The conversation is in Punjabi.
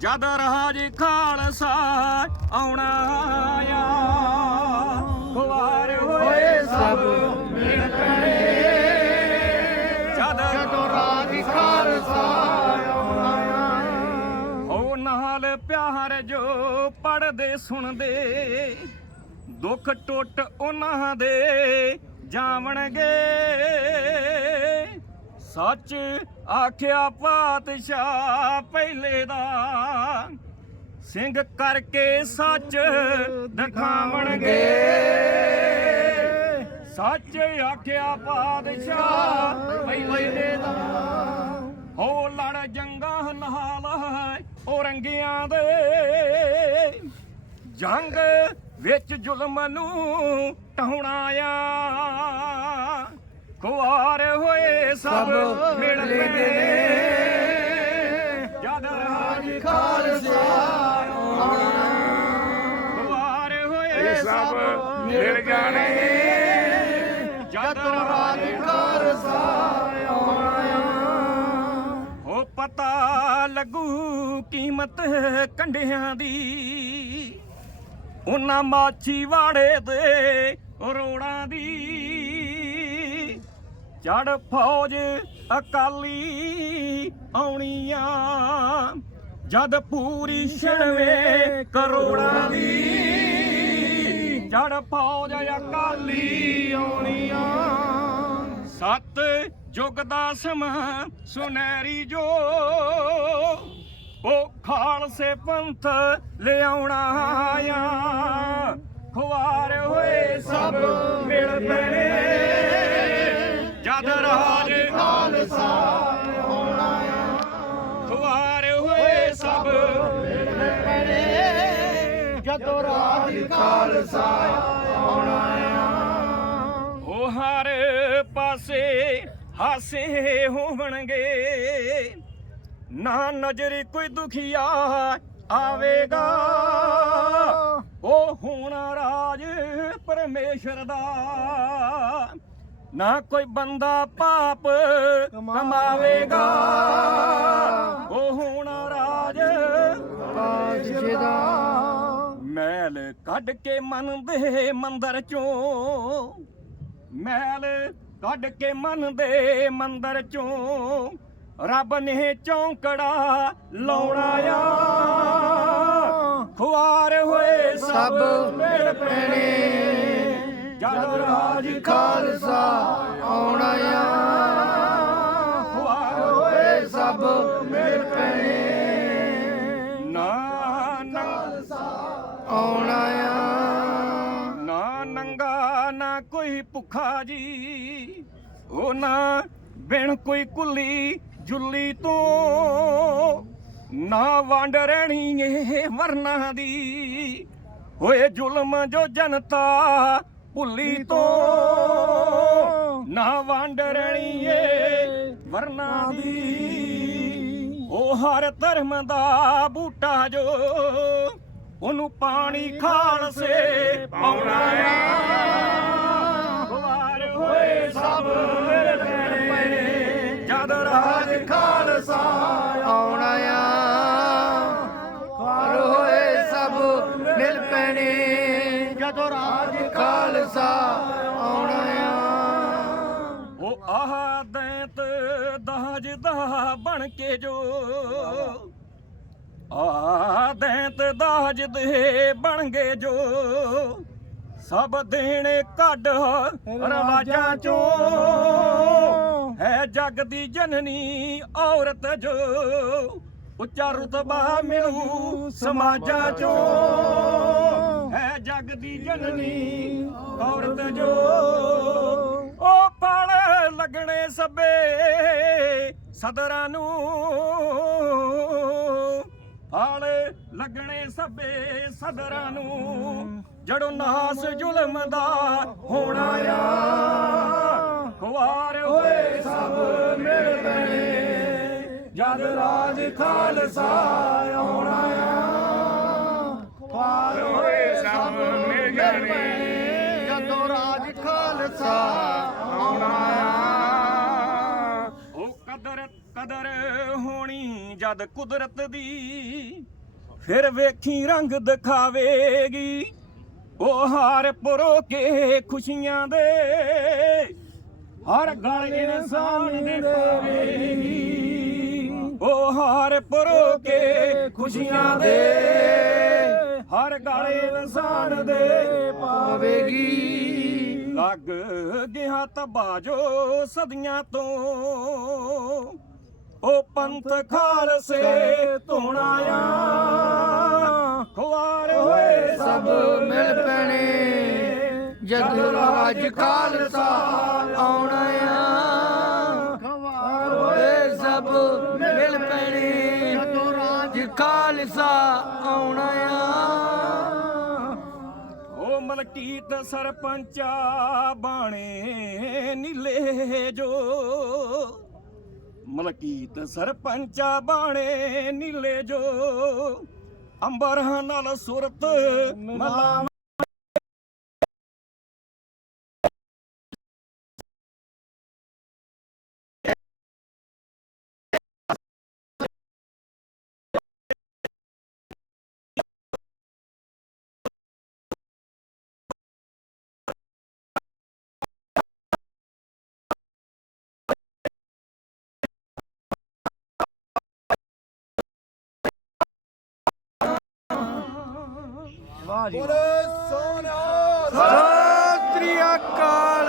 ਜਦ ਰਾਜ ਖਾਲਸਾ ਆਉਣਾ ਆ। ਕੁਵਾਰ ਹੋਏ ਸਭ ਮਿਲ ਪਏ ਜਦ ਜਦੋਂ ਰਾਜ ਖਾਲਸਾ ਹੋ ਨਾਲ ਪਿਆਰ ਜੋ ਪੜਦੇ ਸੁਣਦੇ ਦੁੱਖ ਟੁੱਟ ਉਹਨਾਂ ਦੇ ਜਾਵਣਗੇ। ਸੱਚ ਆਖਿਆ ਪਾਤਸ਼ਾਹ ਪਹਿਲੇ ਦਾ। ਸਿੰਘ ਕਰਕੇ ਸੱਚ ਦਿਖਾਵਣਗੇ। ਸੱਚ ਆਖਿਆ ਪਾਤਸ਼ਾਹ ਪਹਿਲੇ ਦਾ। ਹੋ ਲੜ ਜੰਗਾਂ ਨਾਲ ਔਰੰਗੀਆਂ ਦੇ। ਜੰਗ ਵਿੱਚ ਜ਼ੁਲਮ ਨੂੰ ਟਾਉਣਾ ਆ ਕੁਆਰ ਹੋਏ ਸਭ ਮਿਲ ਗਏ ਜਦ ਰਾਜ ਖਾਲਸਾ ਕੁਆਰ ਹੋਏ ਸਭ ਮਿਲ ਜਾਣੇ। ਜਦ ਰਾਜ ਖਾਲਸਾ ਹੋ ਪਤਾ ਲੱਗੂ ਕੀਮਤ ਕੰਡਿਆਂ ਦੀ। ਉਹਨਾਂ ਮਾਛੀ ਵਾੜੇ ਦੇ ਰੋੜਾਂ ਦੀ। ਚੜ ਫੌਜ ਅਕਾਲੀ ਆਉਣੀਆਂ। ਜਦ ਪੂਰੀ ਛਣਵੇ ਕਰੋੜਾਂ ਦੀ, ਚੜ ਫੌਜ ਅਕਾਲੀ ਆਉਣੀਆਂ। ਸੱਤ ਯੁੱਗ ਦਾ ਸਮਾਂ ਸੁਨਹਿਰੀ ਜੋ, ਉਹ ਖਾਲਸੇ ਪੰਥ ਲਿਆਉਣਾ ਆ ਖੁਆਰ ਹੋਏ ਸਭ ਮਿਲ ਪੈਣੇ। ਜਦ ਰਾਜ ਖਾਲਸਾ ਖੁਆਰ ਹੋਏ ਸਭ ਜਦੋਂ ਰਾਜ ਖਾਲਸਾ ਉਹ ਹਰ ਪਾਸੇ ਹਾਸੇ ਹੋਣਗੇ ਨਾ ਨਜ਼ਰ ਕੋਈ ਦੁਖੀਆ ਆਵੇਗਾ। ਉਹ ਹੋਣਾ ਰਾਜ ਪਰਮੇਸ਼ਰ ਦਾ। ਨਾ ਕੋਈ ਬੰਦਾ ਪਾਪ ਕਮਾਵੇਗਾ। ਉਹ ਹੋਣਾ ਰਾਜ ਜਿਹਦਾ ਮੈਲ ਕੱਢ ਕੇ ਮਨ ਦੇ ਮੰਦਰ ਚੋਂ। ਮੈਲ ਕੱਢ ਕੇ ਮਨ ਦੇ ਮੰਦਰ ਚੋਂ। ਰੱਬ ਨੇ ਚੌਂਕੜਾ ਲਾਉਣਾ ਆ। ਖੁਆਰ ਹੋਏ ਸਭ ਪੈਣੇ ਜਦ ਰਾਜ ਖਾਲਸਾ ਆਉਣਾ ਆ ਓਏ ਸਭ ਮਿਲ ਪੈਣੇ। ਨਾ ਨਾ ਆਉਣਾ ਆ ਨਾ ਨੰਗਾ ਨਾ ਕੋਈ ਭੁੱਖਾ ਜੀ ਉਹ ਨਾ ਬਿਨ ਕੋਈ ਕੁੱਲੀ ਜੁੱਲੀ ਤੋਂ। ਨਾ ਵੰਡ ਰਹਿਣੀ ਏ ਵਰਨਾ ਦੀ ਹੋਏ ਜ਼ੁਲਮ ਜੋ ਜਨਤਾ ਭੁੱਲੀ ਤੋਂ ਨਾ ਵੰਡ ਰਹਿਣੀ ਏ ਵਰਨਾ ਦੀ। ਉਹ ਹਰ ਧਰਮ ਦਾ ਬੂਟਾ ਜੋ ਉਹਨੂੰ ਪਾਣੀ ਖਾਲਸੇ ਪਾਉਣਾ ਆ ਖੁਆਰ ਹੋਏ ਸਭ ਮੇਰੇ ਜਦ ਰਾਜ ਖਾਲਸਾ ਰਾਜ ਖਾਲਸਾ ਆਉਣਾ ਉਹ ਆਹ ਦੈਂਤ ਦਾਜ ਦਾ ਬਣ ਕੇ ਜੋ। ਆਹ ਦੈਂਤ ਦਾਜ ਦੇ ਬਣ ਗਏ ਜੋ। ਸਭ ਦੇਣੇ ਕੱਢ ਰਵਾਜਾਂ ਚੋਂ। ਹੈ ਜਗ ਦੀ ਜਨਨੀ ਔਰਤ ਜੋ। ਉੱਚਾ ਰੁਤਬਾ ਮਿਲੂ ਸਮਾਜਾਂ ਚੋਂ। ਜਗ ਦੀ ਜਨਨੀ ਔਰਤ ਜੋ ਉਹ ਪਲ ਲੱਗਣੇ ਸਭੇ ਸਦਰਾਂ ਨੂੰ। ਫਲ ਲੱਗਣੇ ਸਭੇ ਸਦਰਾਂ ਨੂੰ। ਜੜੋ ਨਾਸ ਜ਼ੁਲਮ ਦਾ ਹੋਣਾ ਆ ਖੁਆਰ ਹੋਏ ਸਭ ਮਿਲ ਜਦ ਰਾਜ ਖਾਲਸਾ ਆਉਣਾ ਆ ਖੁਆਰ ਹੋਏ ਸਭ ਮਿਲ ਜਾਣੇ ਜਦੋਂ ਰਾਜ ਖਾਲਸਾ ਆਉਣਾ ਆ। ਉਹ ਕਦਰ ਕਦਰ ਹੋਣੀ ਜਦ ਕੁਦਰਤ ਦੀ। ਫਿਰ ਵੇਖੀ ਰੰਗ ਦਿਖਾਵੇਗੀ। ਉਹ ਹਾਰ ਪਰੋ ਕੇ ਖੁਸ਼ੀਆਂ ਦੇ। ਹਰ ਗਲ ਇਨਸਾਨ ਦੇ ਪਾਵੇਗੀ। ਉਹ ਹਾਰ ਪਰੋ ਕੇ ਖੁਸ਼ੀਆਂ ਦੇ। ਹਰ ਗਲ ਇਨਸਾਨ ਦੇ ਪਾਵੇਗੀ। ਲੱਗ ਗਿਆ ਤਬਾਜੋ ਸਦੀਆਂ ਤੋਂ। ਉਹ ਪੰਥ ਖਾਲਸੇ ਧੋਣਾ ਆ ਖੁਆਰ ਹੋਏ ਸਭ ਮਿਲ ਪੈਣੇ। ਜਦ ਰਾਜ ਖਾਲਸਾ ਆਉਣਾ ਆ ਖਵਾਰ ਹੋਏ ਸਭ ਮਿਲ ਪੈਣੇ। ਜਦੋਂ ਰਾਜ ਖਾਲਸਾ ਆਉਣਾ ਆ ਮਲਕੀਤ ਸਰਪੰਚਾ ਬਾਣੇ ਨੀਲੇ ਜੋ। ਮਲਕੀਤ ਸਰਪੰਚਾ ਬਾਣੇ ਨੀਲੇ ਜੋ। ਅੰਬਰਾਂ ਨਾਲ ਸੁਰਤ ਮਲਾ ਵਾਹ ਜੀ ਬੋਲੇ ਸੋਨਾ ਸਤਿ ਸ੍ਰੀ ਅਕਾਲ।